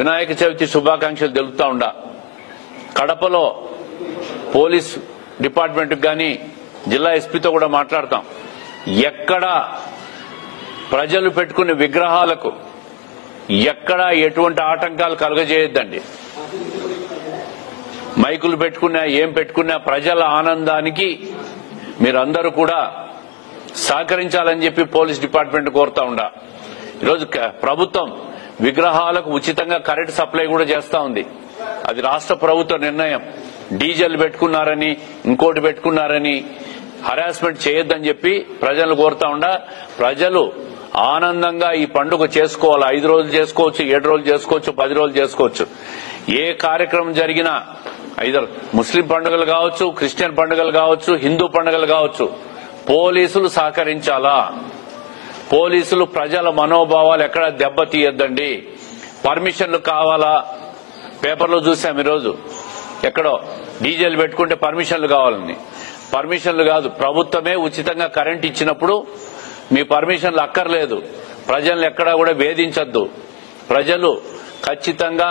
వినాయక చవితి శుభాకాంక్షలు తెలుపుతా ఉండా. కడపలో పోలీస్ డిపార్ట్మెంట్ గాని జిల్లా ఎస్పీతో కూడా మాట్లాడతాం. ఎక్కడ ప్రజలు పెట్టుకునే విగ్రహాలకు ఎక్కడ ఎటువంటి ఆటంకాలు కలుగజేయొద్దండి. మైకులు పెట్టుకున్నా ఏం పెట్టుకున్నా ప్రజల ఆనందానికి మీరందరూ కూడా సహకరించాలని చెప్పి పోలీస్ డిపార్ట్మెంట్ కోరుతా ఉండా. ఈరోజు ప్రభుత్వం విగ్రహాలకు ఉచితంగా కరెంటు సప్లై కూడా చేస్తా ఉంది. అది రాష్ట్ర ప్రభుత్వ నిర్ణయం. డీజిల్ పెట్టుకున్నారని ఇంకోటి పెట్టుకున్నారని హరాస్మెంట్ చేయొద్దని చెప్పి ప్రజలు కోరుతా ఉండా. ప్రజలు ఆనందంగా ఈ పండుగ చేసుకోవాలి. 5 రోజులు చేసుకోవచ్చు, 7 రోజులు చేసుకోవచ్చు, 10 రోజులు చేసుకోవచ్చు. ఏ కార్యక్రమం జరిగినా ఐదర్ ముస్లిం పండుగలు కావచ్చు, క్రిస్టియన్ పండుగలు కావచ్చు, హిందూ పండుగలు కావచ్చు, పోలీసులు సహకరించాలా. పోలీసులు ప్రజల మనోభావాలు ఎక్కడ దెబ్బతీయొద్దండి. పర్మిషన్లు కావాలా? పేపర్లో చూసాం ఈరోజు ఎక్కడో డీజిల్ పెట్టుకుంటే పర్మిషన్లు కావాలని. పర్మిషన్లు కాదు, ప్రభుత్వమే ఉచితంగా కరెంట్ ఇచ్చినప్పుడు మీ పర్మిషన్లు అక్కర్లేదు. ప్రజలను ఎక్కడా కూడా వేధించద్దు. ప్రజలు ఖచ్చితంగా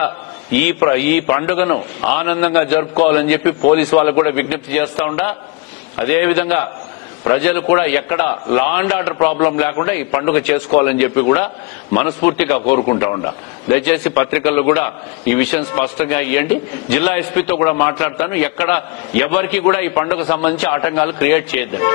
ఈ పండుగను ఆనందంగా జరుపుకోవాలని చెప్పి పోలీసు వాళ్ళకు కూడా విజ్ఞప్తి చేస్తా ఉండా. అదేవిధంగా ప్రజలు కూడా ఎక్కడ లా అండ్ ఆర్డర్ ప్రాబ్లం లేకుండా ఈ పండుగ చేసుకోవాలని చెప్పి కూడా మనస్ఫూర్తిగా కోరుకుంటా ఉండా. దయచేసి పత్రికల్లో కూడా ఈ విషయం స్పష్టంగా ఇవ్వండి. జిల్లా ఎస్పీతో కూడా మాట్లాడతాను. ఎక్కడ ఎవరికి కూడా ఈ పండుగ సంబంధించి ఆటంకాలు క్రియేట్ చేయొద్దండి.